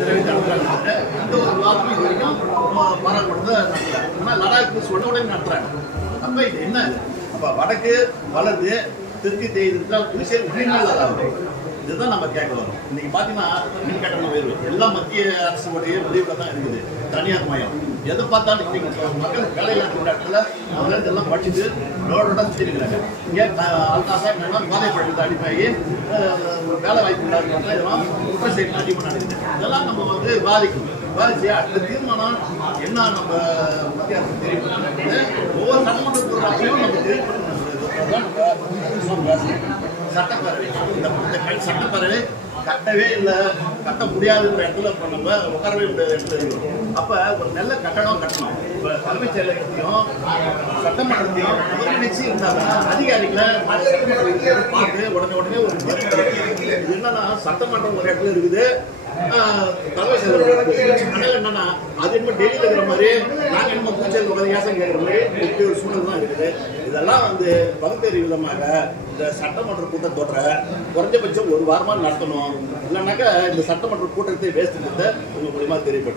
நிறைவேற்றி நடத்துறாங்க. எந்த ஒரு விவாதமும் இது வரைக்கும் பாராளுமன்றத்தை நடத்துறாங்க. ஆனால் லடாக் சொன்ன உடனே நடத்துறாங்க. அப்ப இது என்ன? அப்ப வடக்கு வளருது, தெற்கு தேய்துன்னா புதுச்சேரி உயிரினங்கள் இதுதான் நம்ம கேட்க வரோம். இன்னைக்கு பார்த்தீங்கன்னா மின் கட்டண உயர்வு எல்லாம் மத்திய அரசுடைய முடிவில் தான் இருக்குது. தனியார் மயம் எதை பார்த்தாலும் இன்னைக்கு மக்கள் வேலையில்லாத இடத்துல இதெல்லாம் படிச்சுட்டு ரோடோட சுற்றிருக்கிறாங்க. இங்கே அல்தாசா என்னன்னா போதை பழக்கத்தை அடிப்பாகி வேலை வாய்ப்பு இல்லாத இதெல்லாம் குற்றச்செயல் அதிகமாக நடக்குது. இதெல்லாம் நம்ம பாதிச்சு அடுத்த தீர்மானம் என்ன நம்ம மத்திய அரசு தெரிவிக்கணும். ஒவ்வொரு சட்டமன்றத்திலும் நம்ம தெரிவிக்கணும். சட்டப்பேரவை இந்த சட்டப்பேரவை கட்டவே இல்லை, கட்ட முடியாதுன்ற இடத்துல இப்போ நம்ம உட்காரவே முடியாத இடத்துல இருக்கோம். அப்போ ஒரு நல்ல கட்டடம் கட்டணும். இப்போ தலைமைச் செயலகத்தையும் சட்டமன்றத்தையும் ஒருங்கிணைச்சு இருந்தாங்கன்னா அதிகாரிகளை பார்த்து உடனே ஒரு இது என்னன்னா சட்டமன்றம் ஒரு இடத்துல இருக்குது, தலைமை செயலகம் என்னன்னா அது என்ன டெல்லியில் இருக்கிற மாதிரி நாங்கள் என்ன பூச்சல் உபதேசம் கேட்குற மாதிரி இப்படி ஒரு சூழல் தான் இருக்குது. இதெல்லாம் பகுத்தறிவு விதமாக இந்த சட்டமன்ற கூட்டத்தொடரை குறைஞ்சபட்சம் ஒரு வாரமாக நடத்தணும். இல்லைன்னாக்கா இந்த சட்டமன்ற கூட்டத்தை வேஸ்ட் உங்கள் மூலியமாக தெரியப்படும்.